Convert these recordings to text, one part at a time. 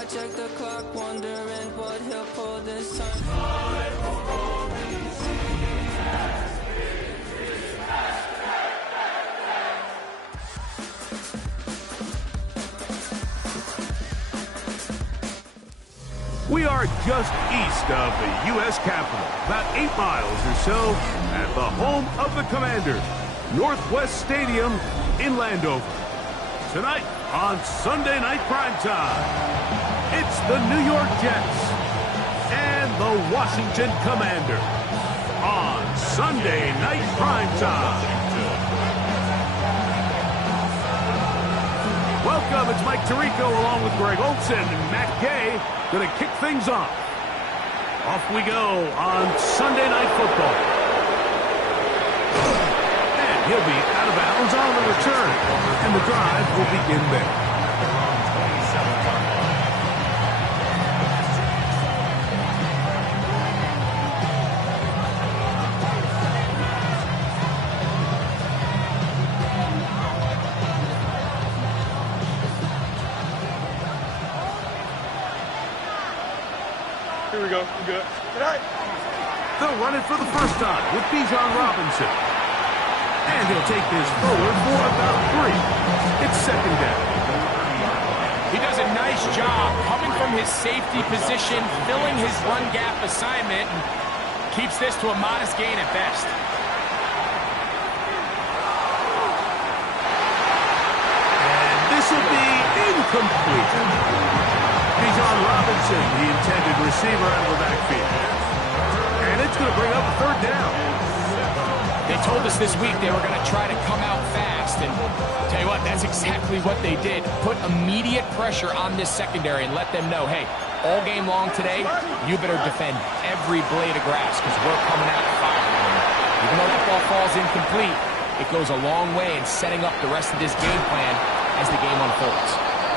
I check the clock, wondering what he'll pull this time. We are just east of the U.S. Capitol, about 8 miles or so, at the home of the Commanders, Northwest Stadium in Landover. Tonight on Sunday Night Primetime, it's the New York Jets and the Washington Commanders on Sunday Night Primetime. Welcome, it's Mike Tirico along with Greg Olson and Matt Gay going to kick things off. Off we go on Sunday Night Football. And he'll be out of bounds on the return, and the drive will begin there. Here we go. We're good. Tonight. They'll run it for the first time with Bijan Robinson. And he'll take this forward for about 3. It's second down. He does a nice job coming from his safety position, filling his run gap assignment, and keeps this to a modest gain at best. And this will be incomplete. Bijan Robinson, the intended receiver out of the backfield. And it's going to bring up a third down. They told us this week they were going to try to come out fast, and tell you what, that's exactly what they did. Put immediate pressure on this secondary and let them know, hey, all game long today, you better defend every blade of grass because we're coming out firing. Even though that ball falls incomplete, it goes a long way in setting up the rest of this game plan as the game unfolds.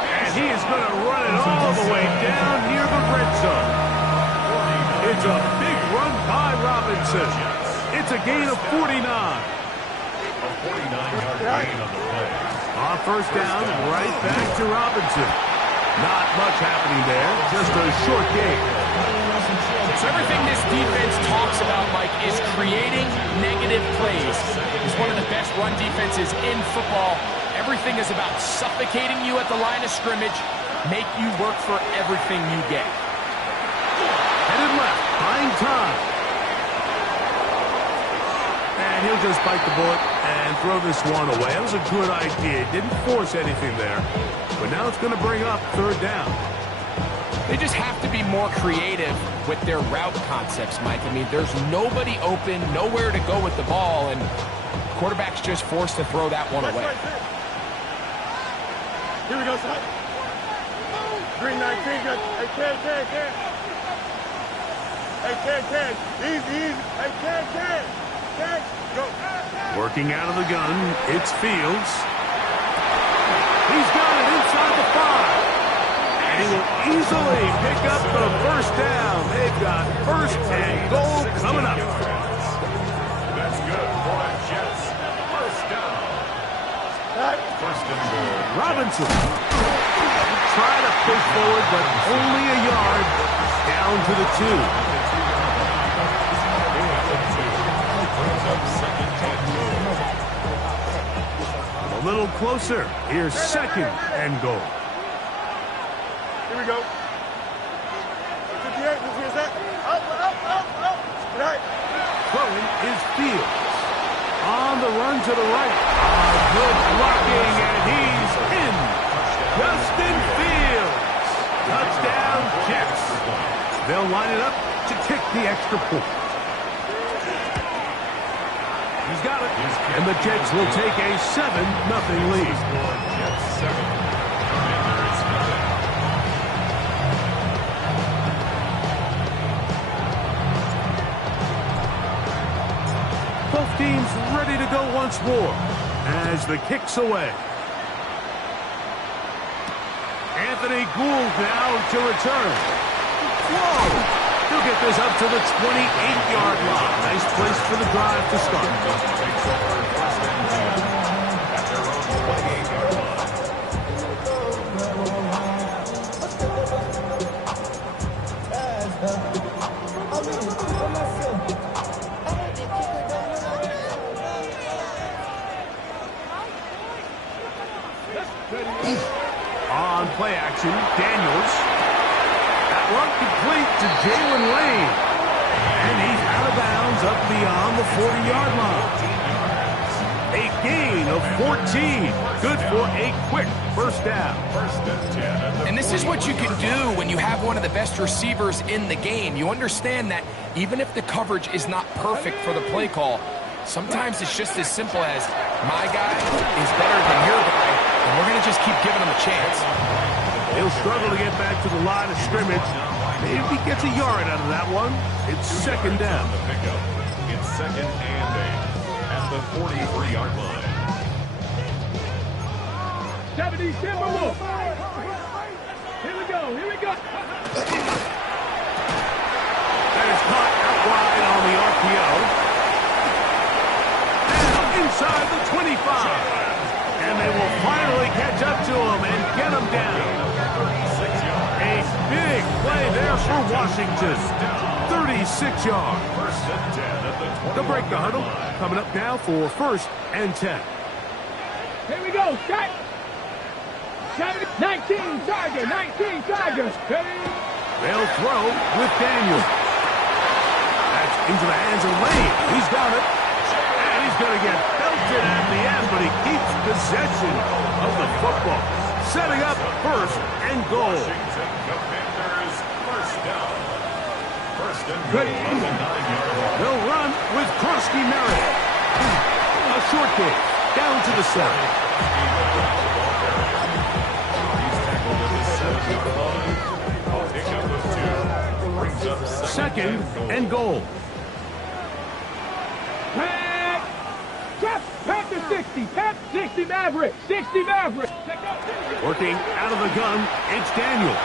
And he is going to run it all the way down near the red zone. It's a big run by Robinson. It's a gain of 49. On first down, right back to Robinson. Not much happening there, just a short gain. So everything this defense talks about, Mike, is creating negative plays. It's one of the best run defenses in football. Everything is about suffocating you at the line of scrimmage, make you work for everything you get. Headed left, buying time. And he'll just bite the bullet and throw this one away. That was a good idea. Didn't force anything there. But now it's going to bring up third down. They just have to be more creative with their route concepts, Mike. I mean, there's nobody open, nowhere to go with the ball, and quarterback's just forced to throw that one away. Here we go, son. 319, good. Hey, Ken. Hey, Ken. Easy. Hey, Ken. Go. Working out of the gun, it's Fields. He's got it inside the 5. And he will easily pick up the first down. They've got first and goal coming up. That's good for the Jets. First down. First and goal. Robinson. Try to push forward, but only a yard. Down to the 2. A little closer. Here's second and goal. Here we go. 58, is that? Up. Tonight. Throwing is Fields. On the run to the right. Good blocking, and he's in. Justin Fields. Touchdown, Jets. They'll line it up to kick the extra point. He's got it. And the Jets will take a 7-0 lead. Jets 7. Commanders 0. Both teams ready to go once more as the kick's away. Anthony Gould now to return. Whoa! He'll get this up to the 28-yard line. Nice place for the drive to start. Takes over first and 10 at their own 28-yard line. Play action, Daniels. That one complete to Jalen Lane. And he's out of bounds up beyond the 40-yard line. A gain of 14. Good for a quick first down. And this is what you can do when you have one of the best receivers in the game. You understand that even if the coverage is not perfect for the play call, sometimes it's just as simple as my guy is better than your guy, and we're going to just keep giving him a chance. He'll struggle to get back to the line of scrimmage. Maybe he gets a yard out of that one. It's second down. It's second and 8 at the 43-yard line. 70 Timberwolves. Here we go. That is caught out wide on the RPO. Now inside the 25. And they will finally catch up to him and get him down. A big play there for Washington. 36 yards. They'll break the huddle. Coming up now for first and 10. Here we go. Shot. 19 Chargers. They'll throw with Daniel. That's into the hands of Lane. He's got it. And he's going to get belted at the end, but he keeps possession of the football. Setting up first and goal. Commanders first down. First and goal from the 9-yard line. They'll run with Krosky Merritt. A short kick down to the 7. Second and goal. Panther 60 Maverick. Working out of the gun, it's Daniels.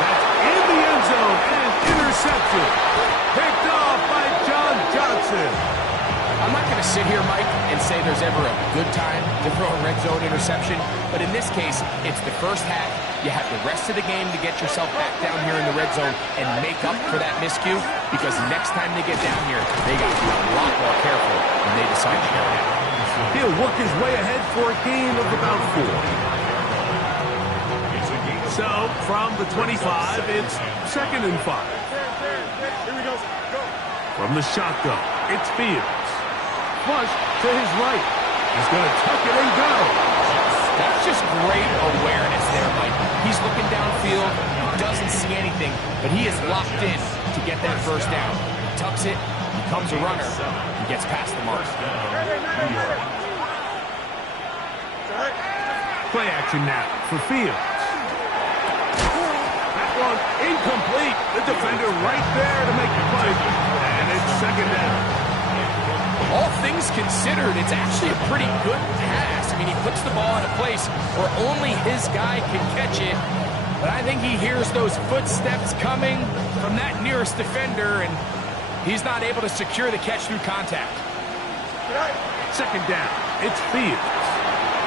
That's in the end zone and intercepted. Picked off by John Johnson. I'm not going to sit here, Mike, and say there's ever a good time to throw a red zone interception, but in this case, it's the first half. You have the rest of the game to get yourself back down here in the red zone and make up for that miscue, because next time they get down here, they got to be a lot more careful when they decide to go down. He'll work his way ahead for a gain of about 4. So, from the 25, it's second and 5. Here we go. From the shotgun, it's Fields. Flush to his right. He's going to tuck it and go. That's just great awareness there, Mike. He's looking downfield, doesn't see anything, but he is locked in to get that first down. He tucks it, becomes a runner, and gets past the mark. Play action now for Fields. That one incomplete. The defender right there to make the play. And it's second down. All things considered, it's actually a pretty good pass. I mean, he puts the ball in a place where only his guy can catch it. But I think he hears those footsteps coming from that nearest defender, and he's not able to secure the catch through contact. Second down. It's Fields.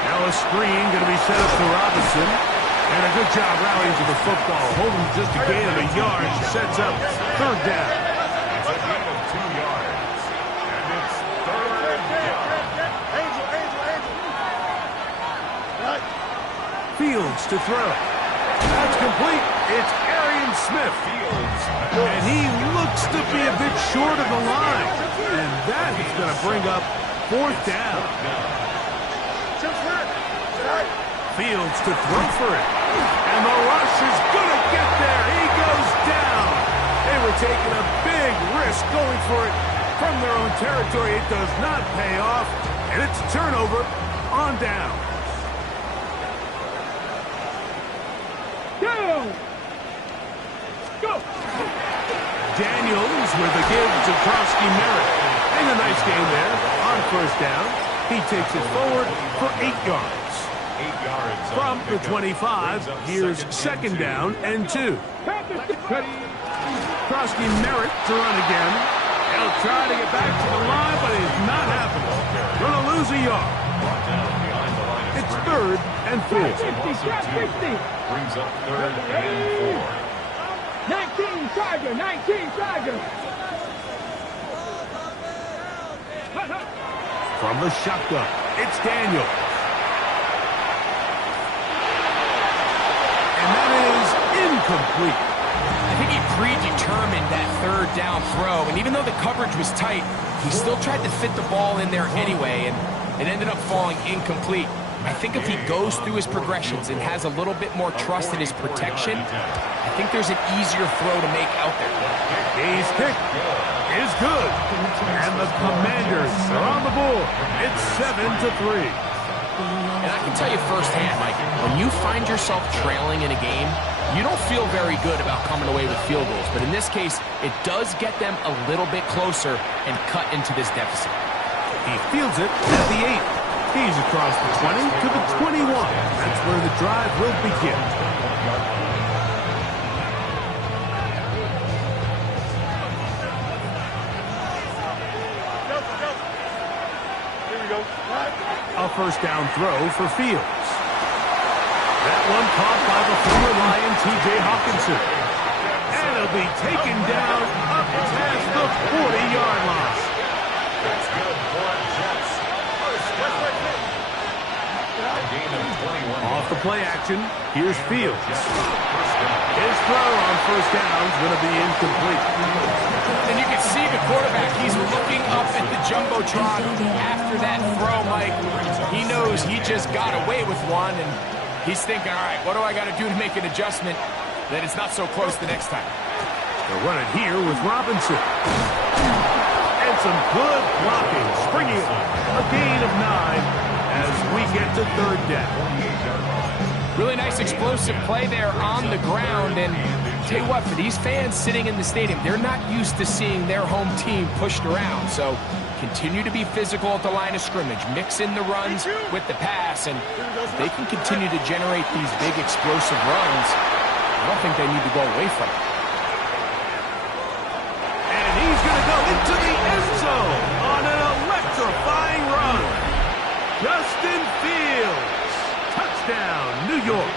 Now a screen going to be set up for Robinson. And a good job rallying to the football. Holding just a gain of a yard. Sets up third down. It's a gain of 2 yards. And it's third down. Fields to throw. That's complete. It's Arian Smith. Fields. And he looks to be a bit short of the line. And that is going to bring up fourth down. Fields to throw for it. And the rush is going to get there. He goes down. They were taking a big risk going for it from their own territory. It does not pay off. And it's a turnover on down. Go! Daniels with a give to Krosky Merritt. And a nice game there on first down. He takes it forward for 8 yards. 8 yards. From the 25, here's second down and 2. Krosky Merritt to run again. He'll try to get back to the line, but it's not happening. Going to lose a yard. It's third and 4. Brings up third and 4. 19 Charger. From the shotgun, it's Daniel. incomplete. I think he predetermined that third down throw, and even though the coverage was tight, he still tried to fit the ball in there anyway, and it ended up falling incomplete. I think if he goes through his progressions and has a little bit more trust in his protection, I think there's an easier throw to make out there. His kick is good, and the Commanders are on the board. It's 7-3. And I can tell you firsthand, Mike, when you find yourself trailing in a game, you don't feel very good about coming away with field goals. But in this case, it does get them a little bit closer and cut into this deficit. He fields it at the 8. He's across the 20 to the 21. That's where the drive will begin. Here we go. A first down throw for Fields. That one caught by the former Lion, T.J. Hawkinson. And it'll be taken down up past the 40-yard line. That's good for Jets. Off the play action, here's Fields. His throw on first down is going to be incomplete. And you can see the quarterback, he's looking up at the Jumbotron after that throw, Mike. He knows he just got away with one, and he's thinking, all right, what do I got to do to make an adjustment that it's not so close the next time? They'll run it here with Robinson. And some good blocking, springing a gain of 9 as we get to third down. Really nice explosive play there on the ground, and tell you what, for these fans sitting in the stadium, they're not used to seeing their home team pushed around, so continue to be physical at the line of scrimmage, mix in the runs with the pass, and they can continue to generate these big explosive runs. I don't think they need to go away from it. And he's going to go into the end zone on an electrifying run. Justin Fields, touchdown, New York.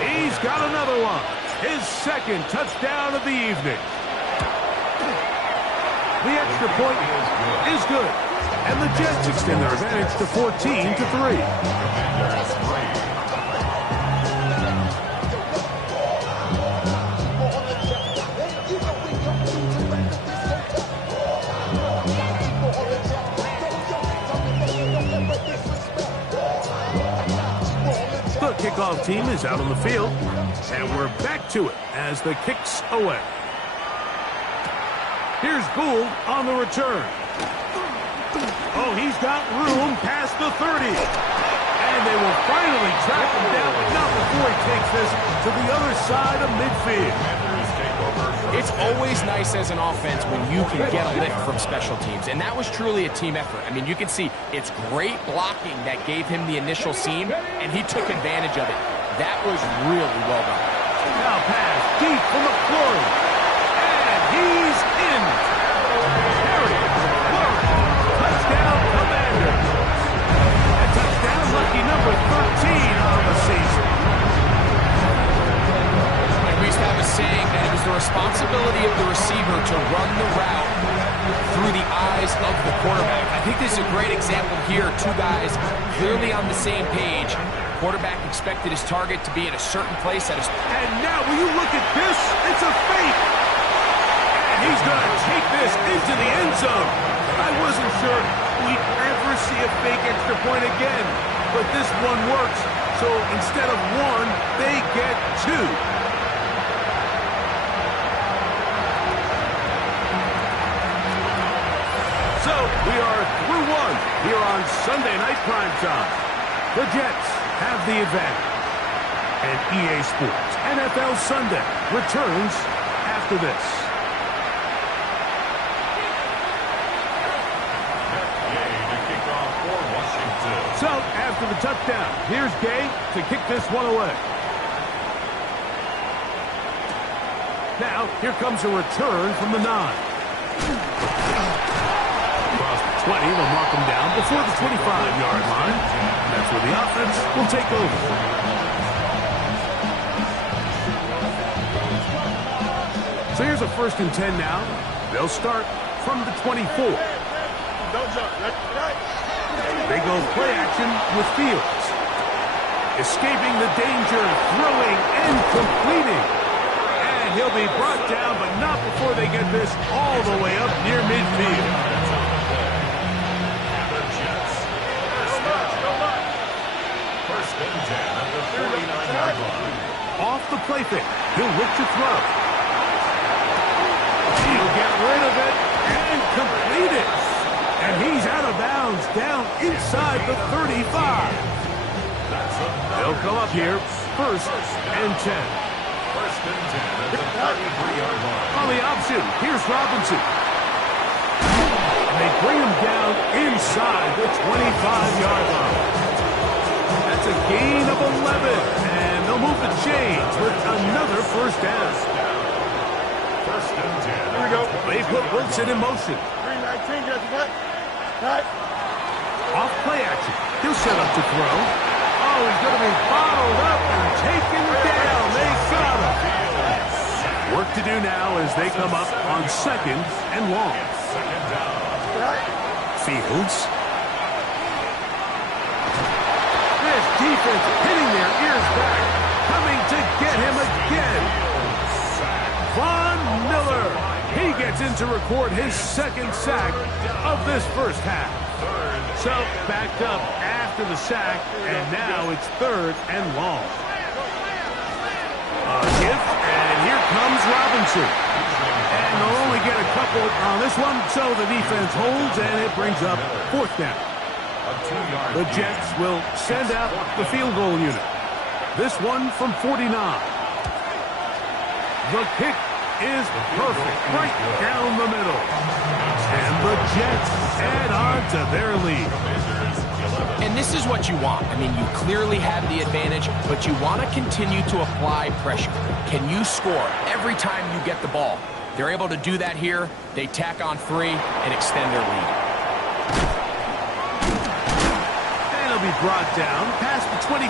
He's got another one, his second touchdown of the evening. The extra point is good, and the Jets extend their advantage to 14-3. The kickoff team is out on the field, and we're back to it as the kick's away. Here's Gould on the return. Oh, he's got room past the 30. And they will finally track him down, but not before he takes this to the other side of midfield. It's always nice as an offense when you can get a lift from special teams, and that was truly a team effort. I mean, you can see it's great blocking that gave him the initial seam, and he took advantage of it. That was really well done. Now pass deep from the floor, and he's in. Harry, touchdown, Commanders. A touchdown, lucky number 13 on the season. We used to have a saying that it was the responsibility of the receiver to run the route through the eyes of the quarterback. I think this is a great example here. Two guys clearly on the same page. Quarterback expected his target to be in a certain place. And now, will you look at this? It's a fake. And he's going to take this into the end zone. I wasn't sure we'd ever see a fake extra point again. But this one works. So instead of one, they get two. So we are through one here on Sunday Night Primetime. The Jets have the advantage. And EA Sports NFL Sunday returns after this. So after the touchdown, here's Gay to kick this one away. Now here comes a return from the 9. 20 will mark him down before the 25-yard line. That's where the offense will take over. So here's a 1st and 10 now. They'll start from the 24. They go play action with Fields. Escaping the danger, throwing and completing. And he'll be brought down, but not before they get this all the way up near midfield. First and 10 at the 49-yard line. Off the play fake. He'll look to throw. He'll get rid of it and complete it. And he's out of bounds down inside the 35. They'll come up here first and 10. First and 10 at the 33-yard line. On the option, here's Robinson. And they bring him down inside the 25-yard line. That's a gain of 11. And they'll move the chains with another first down. First and 10. Here we go. They put Wilson in motion. 319, just what? Cut. Off play action. He'll set up to throw. Oh, he's going to be bottled up and taken down. They got him. Work to do now as they come up on second and long. Second down. Fields. This defense hitting their ears back. Coming to get him again. Von Miller. He gets in to record his second sack of this first half. So backed up after the sack, and now it's third and long. A gift, and here comes Robinson. And they'll only get a couple on this one, so the defense holds, and it brings up fourth down. The Jets will send out the field goal unit. This one from 49. The kick is perfect, right down the middle. And the Jets add on to their lead. And this is what you want. I mean, you clearly have the advantage, but you want to continue to apply pressure. Can you score every time you get the ball? They're able to do that here. They tack on 3 and extend their lead. And it'll be brought down past the 25.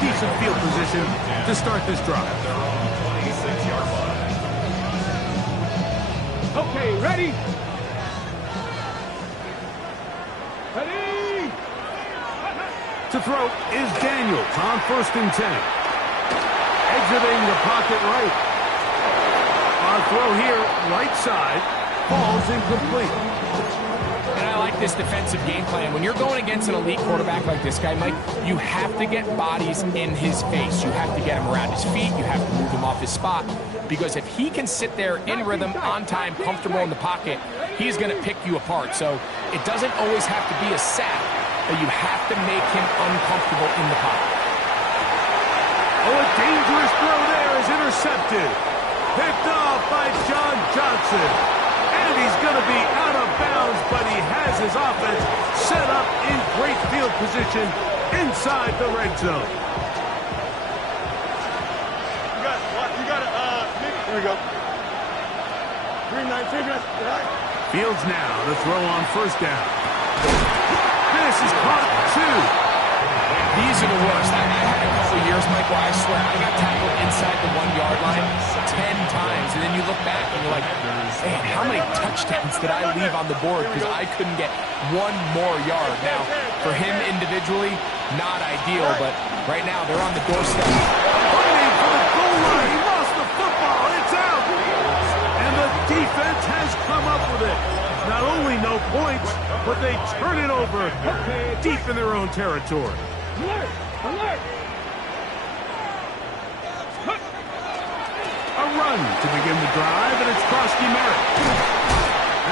Decent field position to start this drive. Okay, ready? Ready? To throw is Daniels on first and 10. Exiting the pocket right. Our throw here, right side, falls incomplete. And I like this defensive game plan. When you're going against an elite quarterback like this guy, Mike, you have to get bodies in his face. You have to get him around his feet. You have to move him off his spot. Because if he can sit there in rhythm, on time, comfortable in the pocket, he's going to pick you apart. So it doesn't always have to be a sack, but you have to make him uncomfortable in the pocket. Oh, a dangerous throw there is intercepted. Picked off by John Johnson. And he's going to be out of bounds, but he has his offense set up in great field position inside the red zone. You got it. Here we go. 319, right? Fields now to throw on first down. This is caught 2. These are the worst. I had a couple of years, Mike, where I swear I got tackled inside the 1-yard line 10 times. And then you look back and you're like, man, how many touchdowns did I leave on the board because I couldn't get one more yard? Now, for him individually, not ideal, but right now they're on the doorstep. Fighting for the goal line. He lost the football. It's out. And the defense has come up with it. Not only no points, but they turn it over deep in their own territory. Alert! Alert! A run to begin the drive, and it's Krosky Merritt.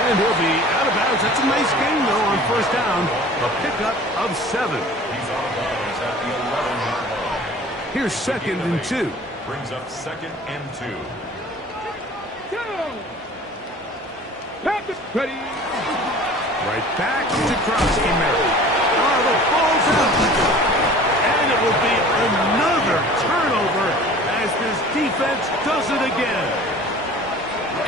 And he'll be out of bounds. That's a nice gain, though, on first down. A pickup of 7. He's out of bounds at the 11-yard line. Here's second and 2. Brings up second and 2. Ready? Right back to Krosky Merritt. Oh, the ball's out. And it will be another turnover as this defense does it again.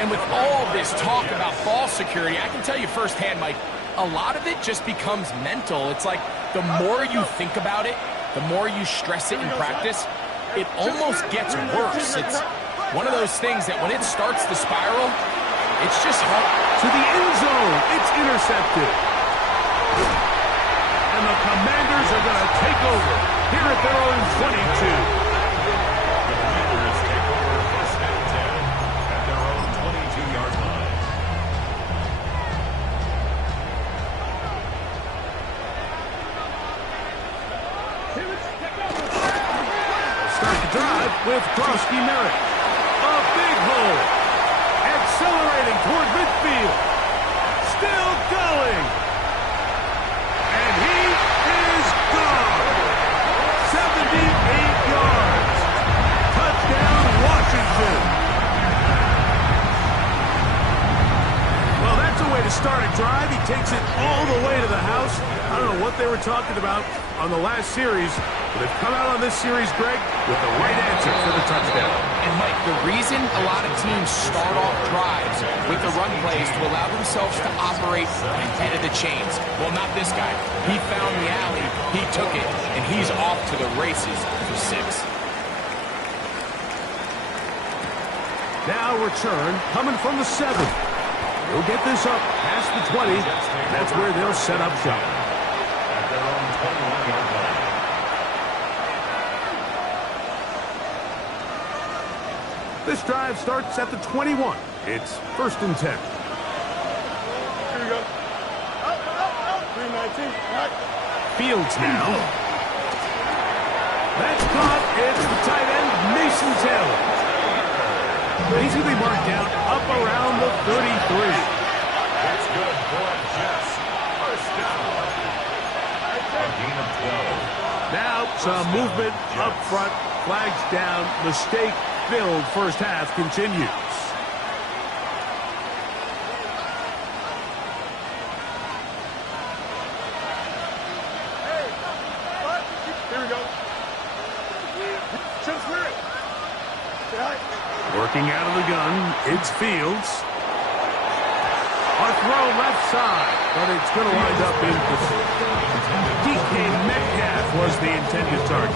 And with all this talk about ball security, I can tell you firsthand, Mike, a lot of it just becomes mental. It's like the more you think about it, the more you stress it in practice, it almost gets worse. It's one of those things that when it starts to spiral, it's just hard. To the end zone, it's intercepted. And the Commanders are going to take over here at their own 22. The Commanders take over first and 10 drive with Krosky Merritt. A big hole. Accelerating toward midfield. Still going. And he is gone. 78 yards. Touchdown, Washington. Well, that's a way to start a drive. He takes it all the way to the house. I don't know what they were talking about on the last series, but they've come out on this series, Greg, with the right answer for the touchdown. And, Mike, the reason a lot of teams start off drives with the run plays to allow themselves to operate ahead of the chains. Well, not this guy. He found the alley, he took it, and he's off to the races for 6. Now return coming from the 7. He'll get this up past the 20. That's where they'll set up shop. At their own 21-yard line. This drive starts at the 21. It's 1st and 10. Here we go. Out. 319. Fields now. That's caught. It's the tight end, Mason Taylor. He's going to be marked down up around the 33. That's good for Jets. First down. A gain of 12. Now some movement up front. Flags down. Mistake-filled first half continues. Here we go. Just clear it. Working out of the gun, it's Fields. A throw left side, but it's going to wind up incomplete. DK Metcalf was the intended target.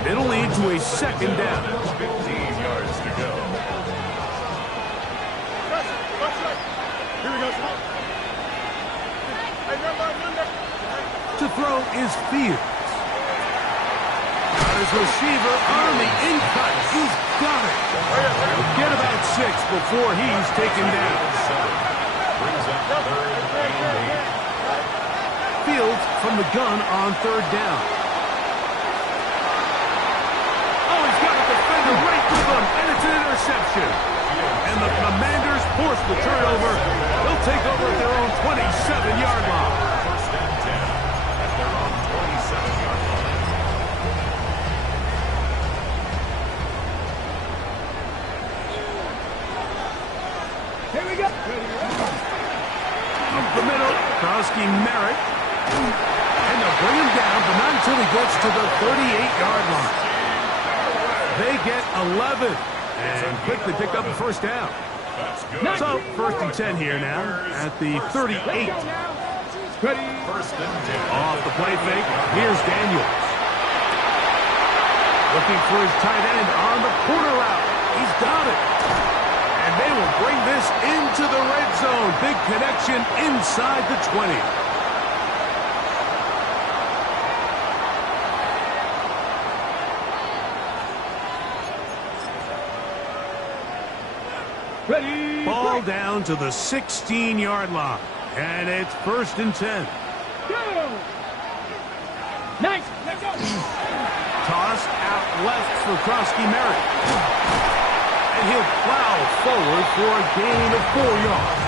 And it'll lead to a 2nd down. 15 yards to go. Here we go. To throw is Fields. Got his receiver on the in-cut. He's got it. He'll get about 6 before he's taken down. Brings up 3rd and 8. Fields from the gun on 3rd down. Oh, he's got a defender right with him, and it's an interception. And the Commanders force the turnover. They'll take over at their own 27-yard line. 1st and 10 at their own 27-yard line. Here we go. Up the middle, Krosky Merritt. And they'll bring him down, but not until he gets to the 38-yard line. They get 11 and quickly pick up a 1st down. So, 1st and 10 here now at the 38. Ready. 1st and 10. Off the play fake, here's Daniels. Looking for his tight end on the corner route. He's got it. And they will bring this into the red zone. Big connection inside the 20. Ready. Ball down to the 16-yard line. And it's 1st and 10. Go. Nice. Let's go. Toss out left for Krosky Merritt. And he'll plow forward for a gain of 4 yards.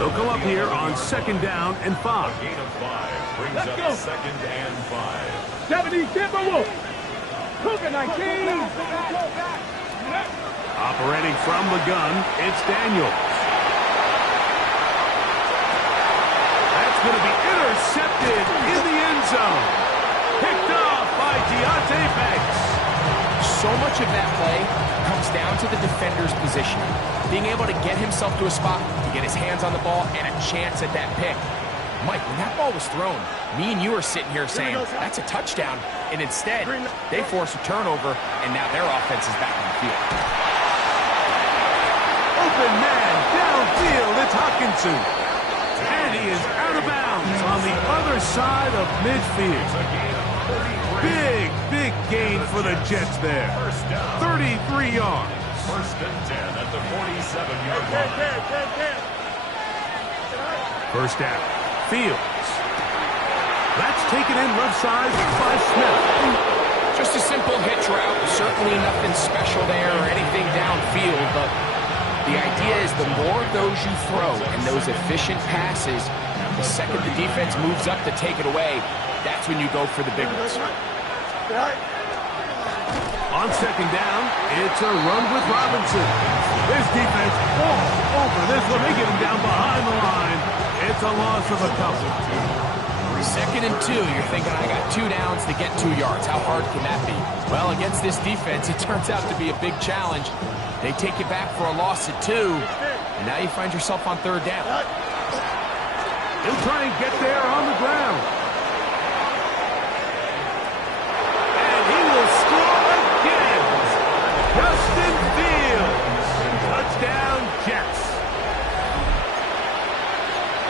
They'll come up here on 2nd down and 5. A gain of 5 brings Let's up go. 2nd and 5. 70, Timberwolf. Cougar 19. Operating from the gun, it's Daniels. That's going to be intercepted in the end zone. Picked off by Deontay Banks. So much of that play comes down to the defender's position. Being able to get himself to a spot, to get his hands on the ball, and a chance at that pick. Mike, when that ball was thrown, me and you are sitting here saying, that's a touchdown. And instead, they force a turnover, and now their offense is back on the field. Open man, downfield, it's Hawkinson. And he is out of bounds on the other side of midfield. Big gain for the Jets there. 33 yards. 1st and 10 at the 47-yard line. 1st down. Fields. That's taken in left side by Smith. Just a simple hitch route. Certainly nothing special there or anything downfield, but the idea is the more of those you throw and those efficient passes, the second the defense moves up to take it away, that's when you go for the big ones. On second down, it's a run with Robinson. His defense all over this one. They get him down behind the line. It's a loss of a couple. 2nd and 2, you're thinking, I got 2 downs to get 2 yards. How hard can that be? Well, against this defense, it turns out to be a big challenge. They take you back for a loss at 2, and now you find yourself on 3rd down. He'll try and get there on the ground. And he will score again. Justin Fields. Touchdown, Jets.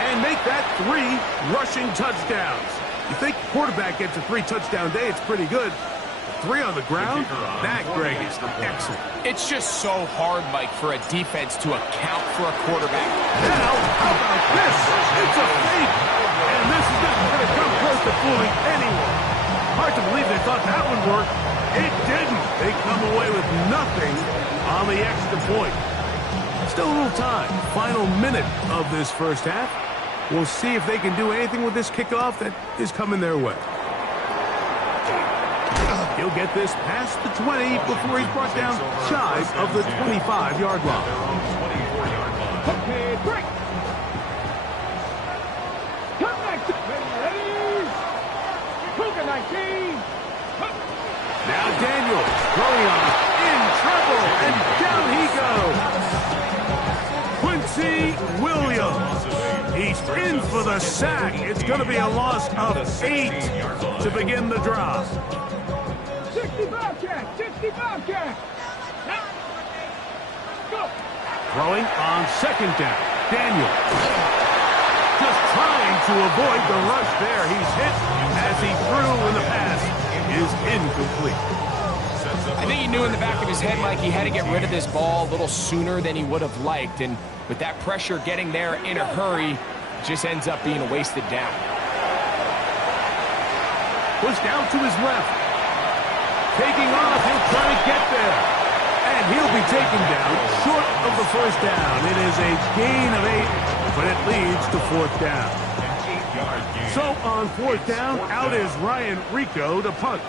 And make that 3 rushing touchdowns. You think quarterback gets a 3-touchdown day, it's pretty good. 3 on the ground? That, Greg, is excellent. It's just so hard, Mike, for a defense to account for a quarterback. Now, how about this? It's a fake. And this is not going to come close to fooling anyone. Hard to believe they thought that would work. It didn't. They come away with nothing on the extra point. Still a little time. Final minute of this first half. We'll see if they can do anything with this kickoff that is coming their way. He'll get this past the 20 before he's brought down shy of the 25-yard line. Okay, break. Come back. Ready? Cougar 19. Now Daniel throwing on in trouble, and down he goes. Quincy Williams. He's in for the sack. It's going to be a loss of 8 to begin the drive. 60 Bobcat. 60 Bobcat. Go. Throwing on 2nd down. Daniel. Just trying to avoid the rush there. He's hit as he threw, and the pass is incomplete. I think he knew in the back of his head, Mike, he had to get rid of this ball a little sooner than he would have liked. And with that pressure getting there in a hurry, it just ends up being a wasted down. Push down to his left. Taking off, he'll try to get there. And he'll be taken down short of the first down. It is a gain of 8, but it leads to 4th down. So on 4th down, out is Ryan Rico to punt.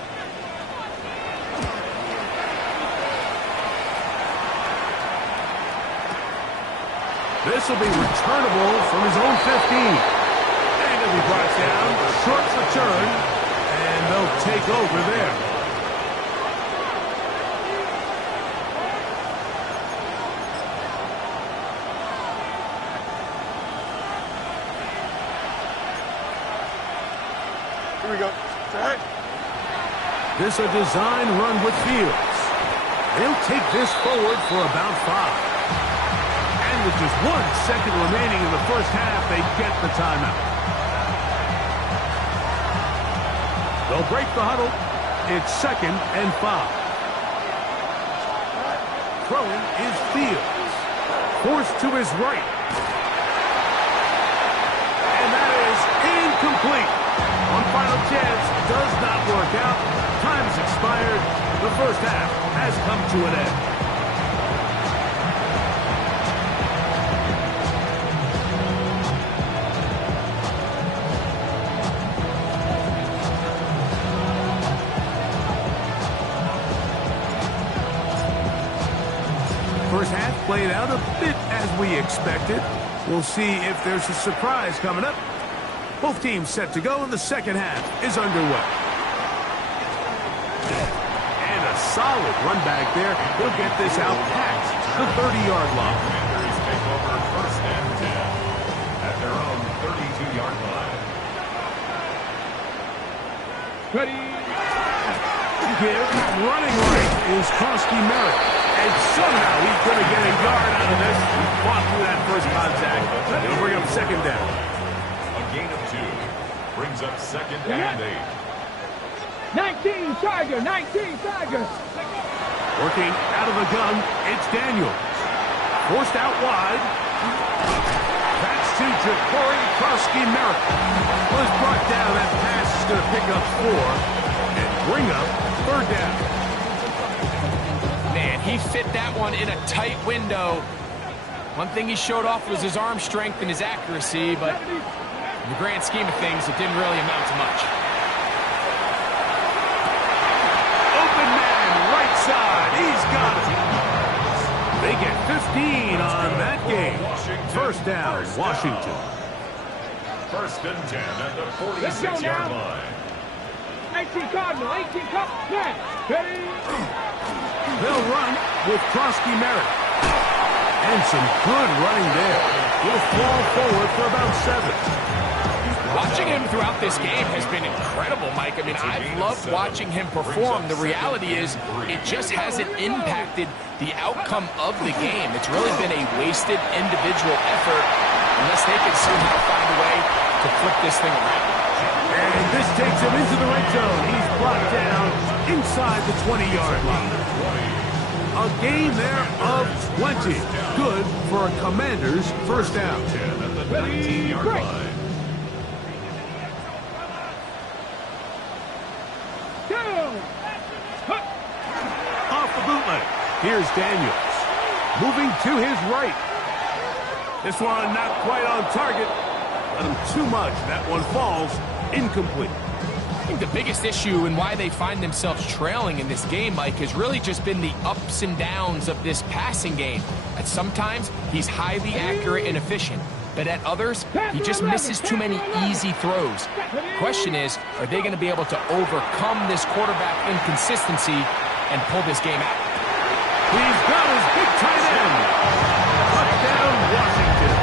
This will be returnable from his own 15. And it'll be brought down, short return, and they'll take over there. Here we go. Set. This a design run with Fields. They'll take this forward for about 5. And with just 1 second remaining in the first half, they get the timeout. They'll break the huddle. It's 2nd and 5. Throwing is Fields. Forced to his right. And that is incomplete. On final chance, does not work out. Time's expired. The first half has come to an end. First half played out a bit as we expected. We'll see if there's a surprise coming up. Both teams set to go, and the second half is underway. And a solid run back there. He'll get this out past the 30-yard line. Commanders take over 1st and 10 at their own 32-yard line. Ready. Give running right is Kosky Merritt. And somehow he's going to get a yard out of this. Fought through that first contact. It'll bring up 2nd down. A gain of 2 brings up 2nd and 8. 19 Tiger. 19 Tiger. Working out of the gun, it's Daniels. Forced out wide. That's to Jabari Krosky-Merrick. Was brought down. That pass is going to pick up 4 and bring up 3rd down. Man, he fit that one in a tight window. One thing he showed off was his arm strength and his accuracy, but in the grand scheme of things, it didn't really amount to much. Open man, right side. He's got it. They get 15 on that game. 1st down, Washington. 1st and 10 at the 46-yard line. 18 Cardinal, 18 Cardinal. They'll run with Krosky-Merrick. And some good running there. He'll fall forward for about 7. Watching him throughout this game has been incredible, Mike. I mean, I've loved watching him perform. The reality is it just hasn't impacted the outcome of the game. It's really been a wasted individual effort unless they can somehow find a way to flip this thing around. And this takes him into the red zone. He's brought down inside the 20-yard line. A gain there of 20. Good for a Commanders' 1st down. 10 at the 19-yard line. Off the bootleg. Here's Daniels. Moving to his right. This one not quite on target. Let him too much. That one falls incomplete. I think the biggest issue and why they find themselves trailing in this game, Mike, has really just been the ups and downs of this passing game. At sometimes, he's highly accurate and efficient. But at others, he just misses too many easy throws. The question is, are they going to be able to overcome this quarterback inconsistency and pull this game out? He's got his big tight end. Touchdown, Washington.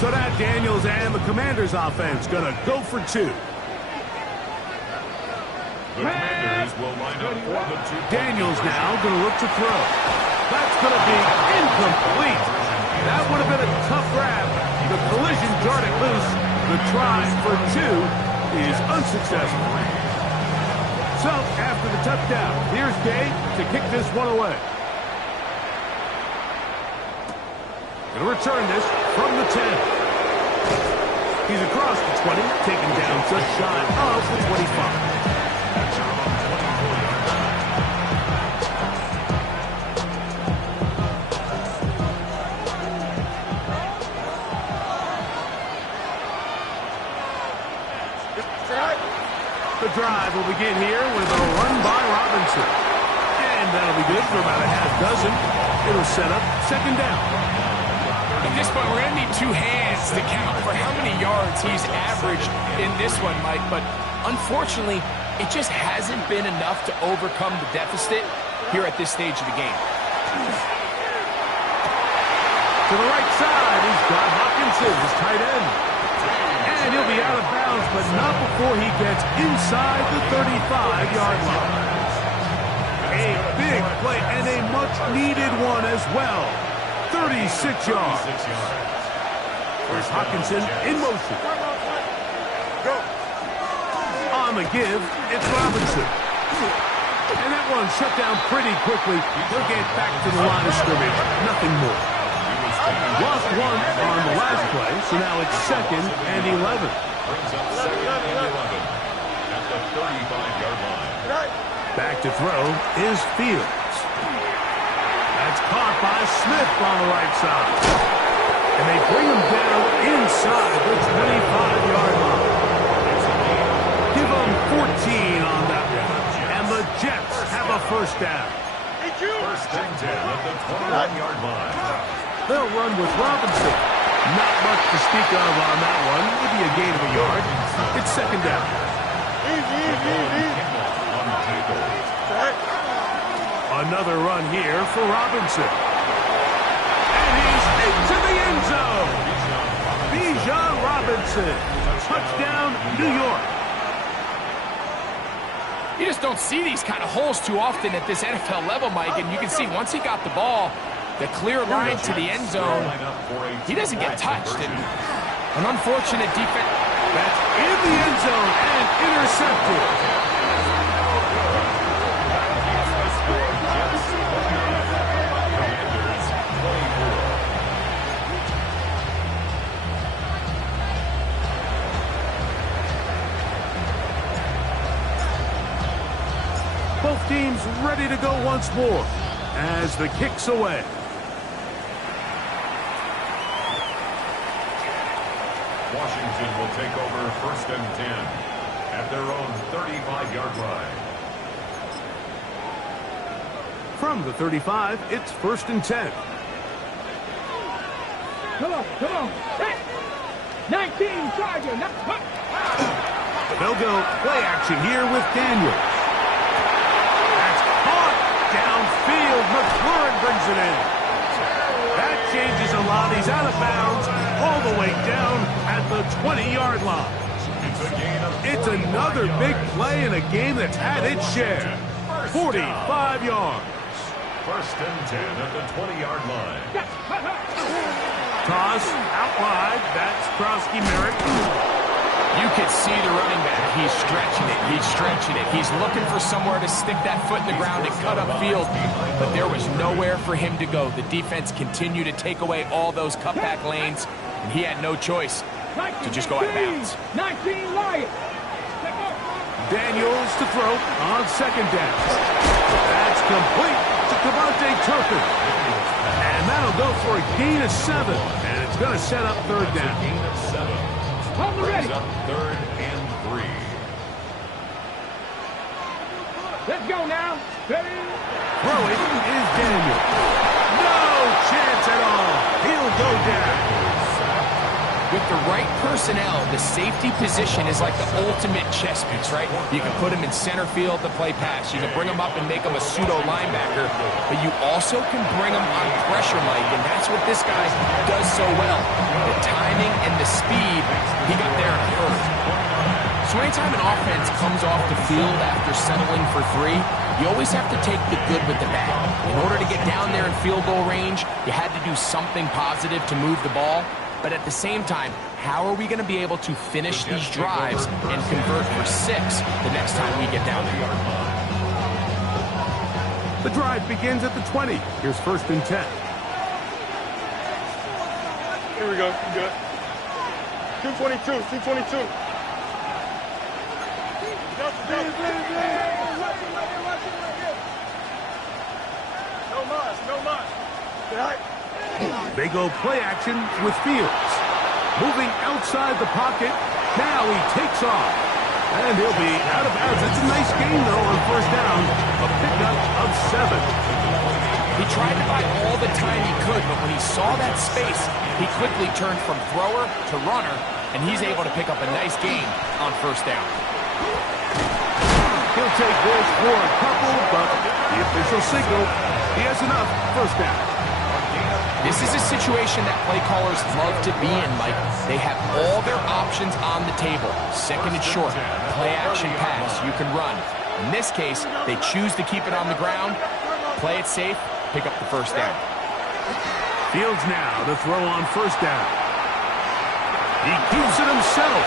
So now Daniels and the Commanders' offense going to go for 2. The Commanders will line up for the 2. Daniels now going to look to throw. That's going to be incomplete. That would have been a tough grab. The collision darted loose. The try for 2 is unsuccessful. So, after the touchdown, here's Gay to kick this one away. Going to return this from the 10. He's across the 20, taken down just shy of the 25. The drive will begin here with a run by Robinson. And that'll be good for about a half dozen. It'll set up 2nd down. At this point, we're going to need 2 hands to count for how many yards he's averaged in this one, Mike. But unfortunately, it just hasn't been enough to overcome the deficit here at this stage of the game. To the right side, he's got Hawkinson, his tight end. And he'll be out of bounds, but not before he gets inside the 35-yard line. A big play and a much-needed one as well. 36 yards. There's Hawkinson in motion. On the give, it's Robinson. And that one shut down pretty quickly. He'll get back to the line of scrimmage. Nothing more. Lost 1 on the last play, so now it's 2nd and 11. Brings up 2nd and 11 at the 35-yard line. Back to throw is Fields. That's caught by Smith on the right side. And they bring him down inside the 25-yard line. Give them 14 on that one. And the Jets have a 1st down. 1st and 10 at the 21-yard line. They'll run with Robinson. Not much to speak of on that one. Maybe a gain of a yard. It's 2nd down. Another run here for Robinson. And he's into the end zone. Bijan Robinson. Touchdown, New York. You just don't see these kind of holes too often at this NFL level, Mike. And you can see once he got the ball, the clear line to the end zone, he doesn't get touched. And an unfortunate defense. That's in the end zone and intercepted. seems ready to go once more as the kick's away. Washington will take over 1st and 10 at their own 35-yard line. From the 35, it's 1st and 10. Come on. Hey. 19, Charger. They'll go play action here with Daniels. That's caught downfield. McLaurin brings it in. That changes a lot. He's out of bounds all the way down at the 20-yard line. It's another big play in a game that's had its share. 45 yards. 1st and 10 at the 20-yard line. Toss out wide. That's Krosky-Merrick. You can see the running back. He's stretching it. He's stretching it. He's looking for somewhere to stick that foot in the ground and cut upfield. But there was nowhere for him to go. The defense continued to take away all those cutback lanes, and he had no choice to just go out of bounds. 19 Lions. Daniels to throw on 2nd down. That's complete to Devontae Turpin. And that'll go for a gain of 7. And it's going to set up 3rd down. Gain of 7. Hold ready. Up 3rd and 3. Let's go now. Ready? Throwing is Daniels. No chance at all. He'll go down. With the right personnel, the safety position is like the ultimate chess piece, right? You can put him in center field to play pass. You can bring him up and make him a pseudo linebacker, but you also can bring him on pressure, Mike, and that's what this guy does so well. The timing and the speed, he got there in a hurry. So anytime an offense comes off the field after settling for 3, you always have to take the good with the bad. In order to get down there in field goal range, you had to do something positive to move the ball. But at the same time, how are we going to be able to finish these drives and convert for 6 the next time we get down there? The drive begins at the 20. Here's 1st and 10. Here we go. Good. 222. 222. No much. They go play action with Fields. Moving outside the pocket. Now he takes off. And he'll be out of bounds. It's a nice game, though, on 1st down. A pickup of 7. He tried to buy all the time he could, but when he saw that space, he quickly turned from thrower to runner, and he's able to pick up a nice gain on 1st down. He'll take this for a couple, but the official signal, he has enough. 1st down. This is a situation that play callers love to be in, Mike. They have all their options on the table. 2nd and short, play action pass, you can run. In this case, they choose to keep it on the ground, play it safe, pick up the 1st down. Fields now to throw on 1st down. He keeps it himself.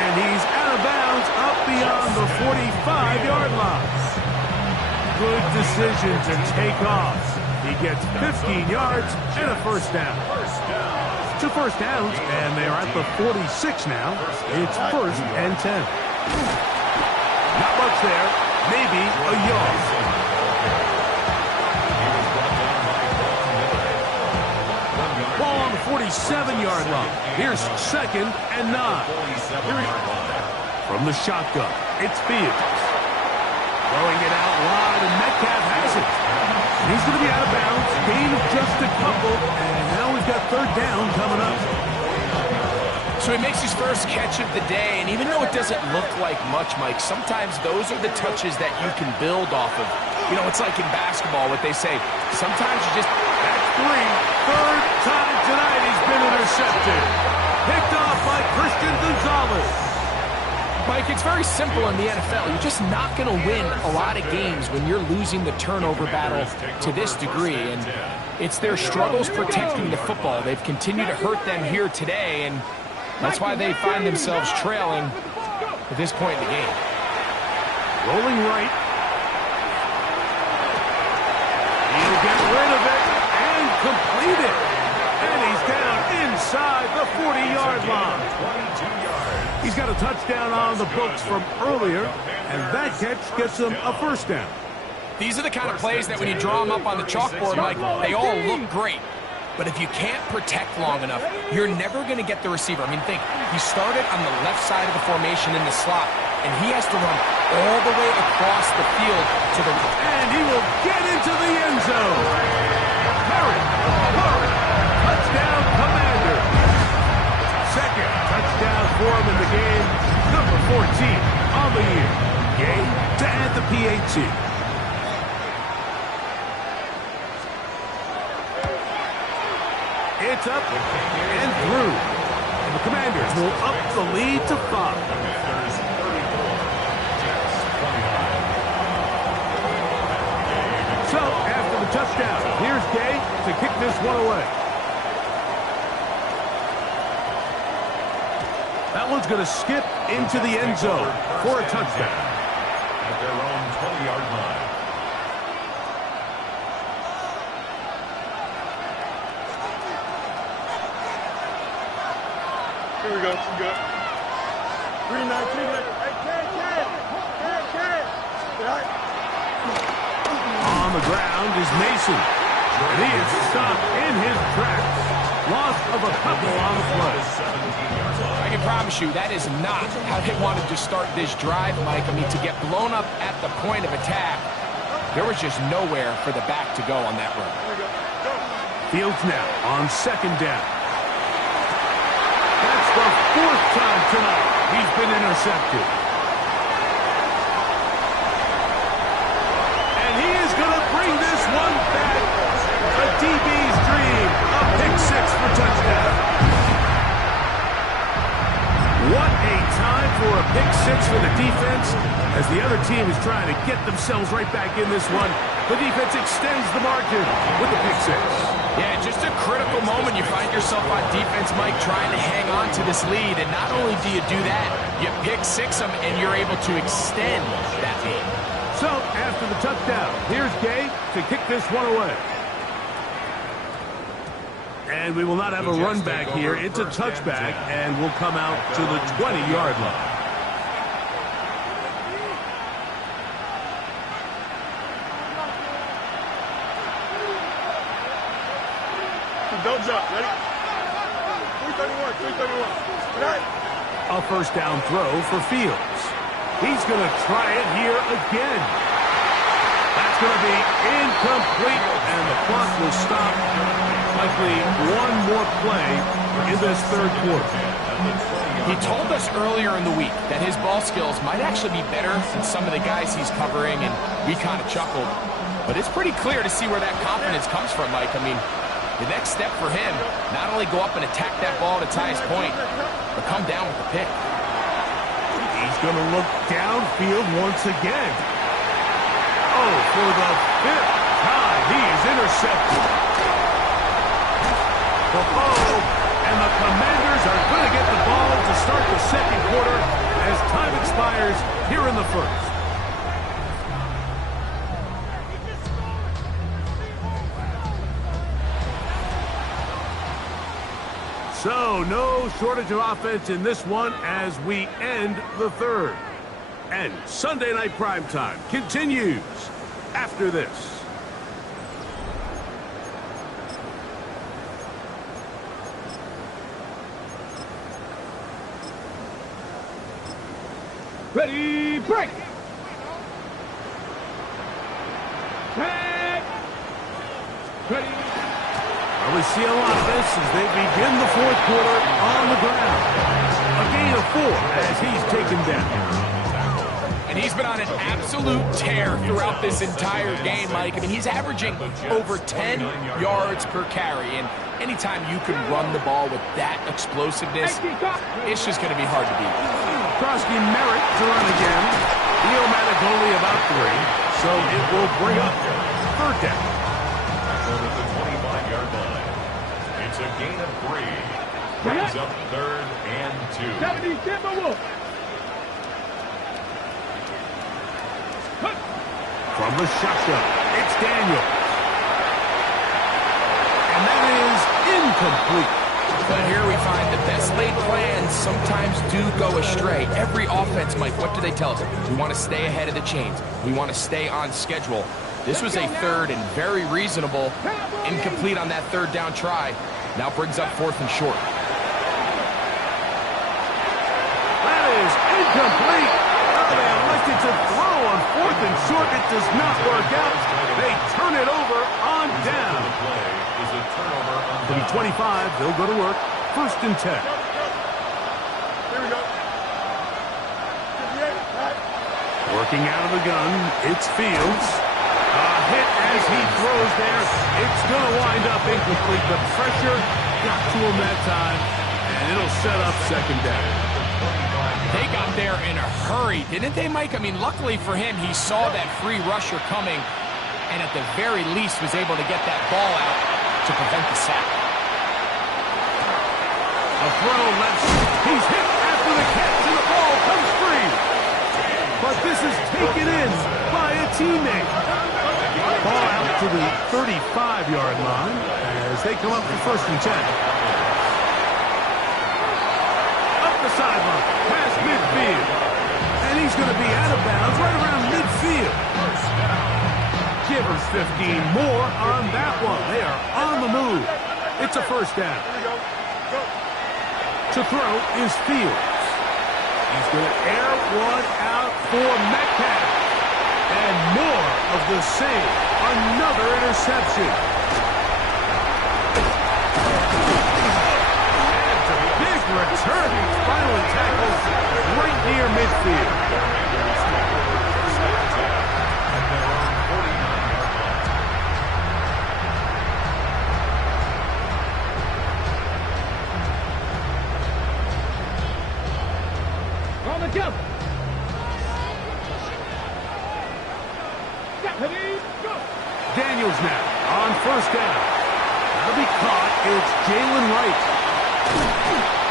And he's out of bounds up beyond the 45-yard line. Good decision to take off. He gets 15 yards and a 1st down. 2 1st downs, and they're at the 46 now. It's 1st and 10. Not much there. Maybe a yard. Ball on the 47-yard line. Here's 2nd and 9. From the shotgun, it's Fields. Throwing it out wide, and Metcalf has it. He's going to be out of bounds. Gain of just a couple, and now we've got 3rd down coming up. So he makes his first catch of the day, and even though it doesn't look like much, Mike, sometimes those are the touches that you can build off of. You know, it's like in basketball, what they say, sometimes you just... That's 3. 3rd time tonight he's been intercepted. Picked off by Christian Gonzalez. Mike, it's very simple in the NFL. You're just not going to win a lot of games when you're losing the turnover battle to this degree. And it's their struggles protecting the football. They've continued to hurt them here today, and that's why they find themselves trailing at this point in the game. Rolling right. He'll get rid of it and complete it. And he's down inside the 40-yard line. 22 yards. He's got a touchdown on the books from earlier, and that catch gets him a first down. These are the kind of plays that when you draw them up on the chalkboard, Mike, they all look great. But if you can't protect long enough, you're never going to get the receiver. I mean, think, he started on the left side of the formation in the slot, and he has to run all the way across the field to the right. And he will get into the end zone. Murray, touchdown, Commander. Second touchdown for him in the game, number 14 on the year. Gay to add the PAT. It's up and through. And the Commanders will up the lead to 5. So, after the touchdown, here's Gay to kick this one away. That one's going to skip into the end zone for a touchdown. At their own 20-yard line. Here we go. Green light. Hey, Ken. On the ground is Mason. And he is stopped in his tracks. Loss of a couple on the play. I can promise you that is not how they wanted to start this drive, Mike. I mean, to get blown up at the point of attack, there was just nowhere for the back to go on that run. Fields now on second down. That's the 4th time tonight he's been intercepted. And he is going to bring this one back. A DB's dream. A pick 6 for touchdown. What a time for a pick 6 for the defense. As the other team is trying to get themselves right back in this one, the defense extends the margin with the pick 6. Yeah, just a critical moment. You find yourself on defense, Mike, trying to hang on to this lead. And not only do you do that, you pick 6 them, and you're able to extend that lead. So, after the touchdown, here's Gay to kick this one away. And we will not have a run back here. It's a touchback, and we'll come out to the 20-yard line. Don't jump. Ready? 331. Right. A first down throw for Fields. He's going to try it here again. That's going to be incomplete, and the clock will stop. Likely one more play in this third quarter. He told us earlier in the week that his ball skills might actually be better than some of the guys he's covering, and we kind of chuckled. But it's pretty clear to see where that confidence comes from, Mike. I mean, the next step for him, not only go up and attack that ball at its highest point, but come down with the pick. He's going to look downfield once again. Oh, for the 5th time, he is intercepted. And the Commanders are going to get the ball to start the second quarter as time expires here in the first. So, no shortage of offense in this one as we end the third. And Sunday Night Primetime continues after this. Ready, break. Ready. We see a lot of this as they begin the fourth quarter on the ground. A gain of 4 as he's taken down. And he's been on an absolute tear throughout this entire game, Mike. I mean, he's averaging over 10 yards per carry. And anytime you can run the ball with that explosiveness, it's just going to be hard to beat. Krosky Merritt to run again. Iomatic only about 3, so it will bring up third down. Over the 25-yard line. It's a gain of 3. Brings up 3rd and 2. From the shotgun, it's Daniel. And that is incomplete. But here we find the best laid plans sometimes do go astray. Every offense, Mike, what do they tell us? We want to stay ahead of the chains. We want to stay on schedule. This was a third and very reasonable. Incomplete on that third down try. Now brings up 4th and short. That is incomplete. Oh, they elected to throw on 4th and short. It does not work out. They turn it over on down. To the 25, they'll go to work. 1st and 10. Here we go. Working out of the gun, it's Fields. A hit as he throws there. It's going to wind up incomplete. The pressure got to him that time, and it'll set up 2nd down. They got there in a hurry, didn't they, Mike? I mean, luckily for him, he saw that free rusher coming, and at the very least was able to get that ball out to prevent the sack. A throw left. He's hit after the catch, and the ball comes free. But this is taken in by a teammate. Ball out to the 35-yard line as they come up for 1st and 10. Up the sideline, past midfield. And he's going to be out of bounds right around midfield. Give him 15 more on that one. They are on the move. It's a 1st down. To throw is Fields. He's going to air one out for Metcalf. And more of the same. Another interception. And a big return. He's finally tackled right near midfield. Daniels now on 1st down. That'll be caught. It's Jalen Wright.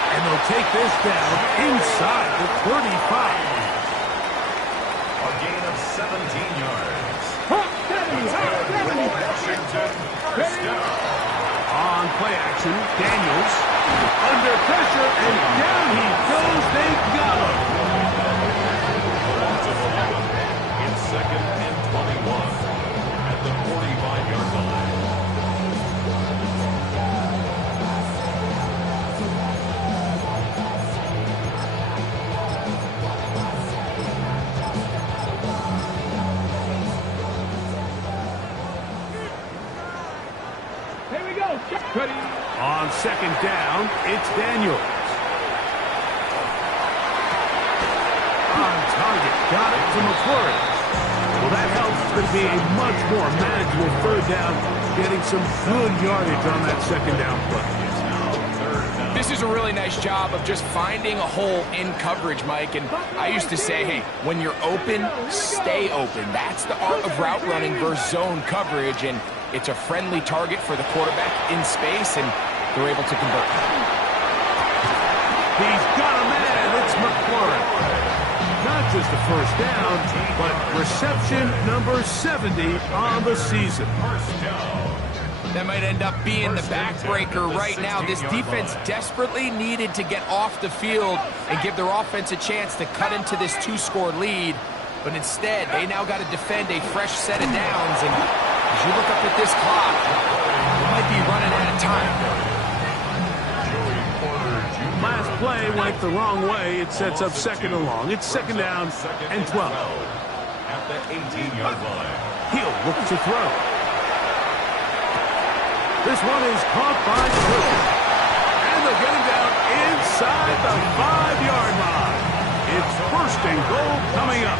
And they'll take this down inside the 35. A gain of 17 yards. On play action, Daniels under pressure, and down he goes. They got him. In 2nd and 21. At the 45-yard line. Here we go. Ready. On 2nd down, it's Daniels. On target, got it to McClure. Well, that helps. It's going to be a much more manageable 3rd down, getting some good yardage on that 2nd down play. This is a really nice job of just finding a hole in coverage, Mike. And I used to say, hey, when you're open, stay open. That's the art of route running versus zone coverage. And it's a friendly target for the quarterback in space, and they're able to convert. He's got a man. It's McLaurin. Not just the 1st down, but reception number 70 on the season. That might end up being the backbreaker right now. This defense desperately needed to get off the field and give their offense a chance to cut into this 2-score lead. But instead, they now got to defend a fresh set of downs. And as you look up at this clock, they might be running out of time. Last play went the wrong way. It sets up 2nd and long. It's 2nd down and 12. At the 18-yard line. He'll look to throw. This one is caught by Cook. And they'll get him down inside the 5-yard line. It's 1st and goal coming up.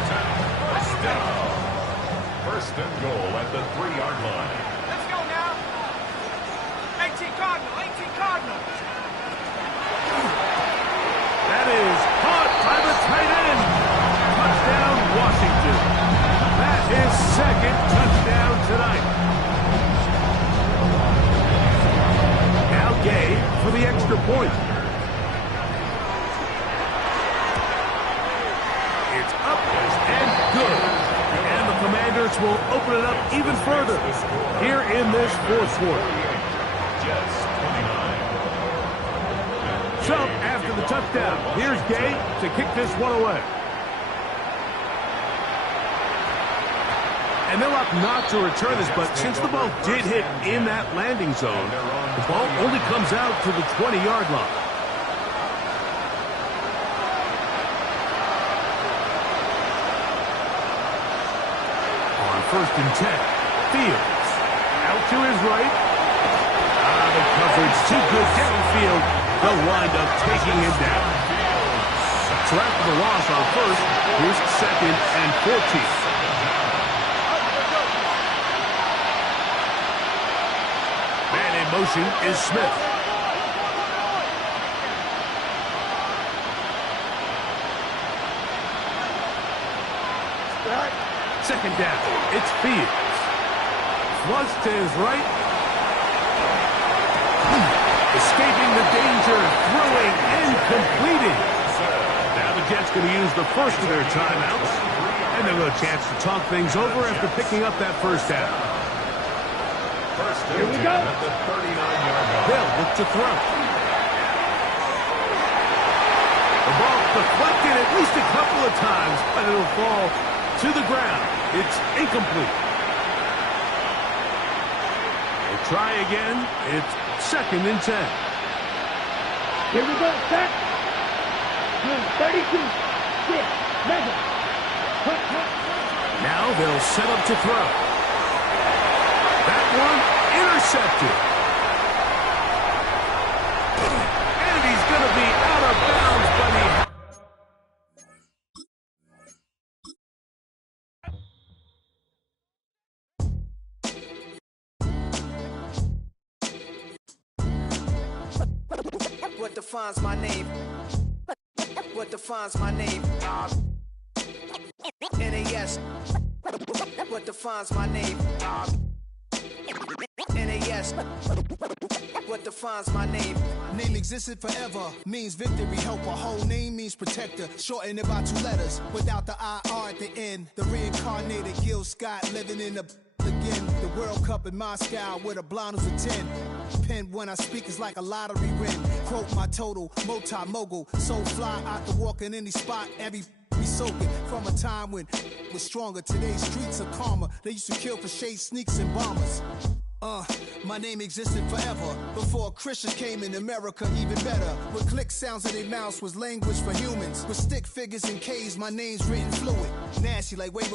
1st and goal at the 3-yard line. Let's go now. 18 Cardinal. 18 Cardinal. That is caught by the tight end. Touchdown, Washington. That is 2nd touchdown tonight. Now Gay for the extra point. It's up and good. And the Commanders will open it up even further here in this 4th quarter. Jets 29. the touchdown. Here's Gay to kick this one away. And they'll opt not to return this, but since the ball did hit in that landing zone, the ball only comes out to the 20-yard line. On 1st and 10, Fields out to his right. The coverage too good downfield. They'll wind up taking him down. So after the loss on 1st, here's 2nd and 14. Man in motion is Smith. Second down, it's Fields. Flush to his right. Escaping the danger, throwing and completing. Now the Jets going to use the first of their timeouts. And they'll have a chance to talk things over after picking up that first down. Here we go. At the 39-yard line. They'll look to throw. The ball deflected at least a couple of times, but it'll fall to the ground. It's incomplete. They try again. It's 2nd and 10. Here we go, set. 32, 6, 11. Now they'll set up to throw. That one intercepted. And he's going to be out of bounds, buddy. What defines my name? What defines my name? NAS. What defines my name? NAS. What defines my name? Name existed forever, means victory, helper. Whole name means protector, shortened it by 2 letters, without the IR at the end. The reincarnated Gil Scott living in the again. The World Cup in Moscow with a blonde who's a 10. Pen when I speak is like a lottery win. Quote my total, multi-mogul, so fly I can walk in any spot, every be soaking from a time when was stronger. Today's streets are calmer. They used to kill for shade sneaks and bombers. My name existed forever before Christians came in America, even better. With click sounds in their mouths was language for humans. With stick figures and K's, my name's written fluid. Nasty like wave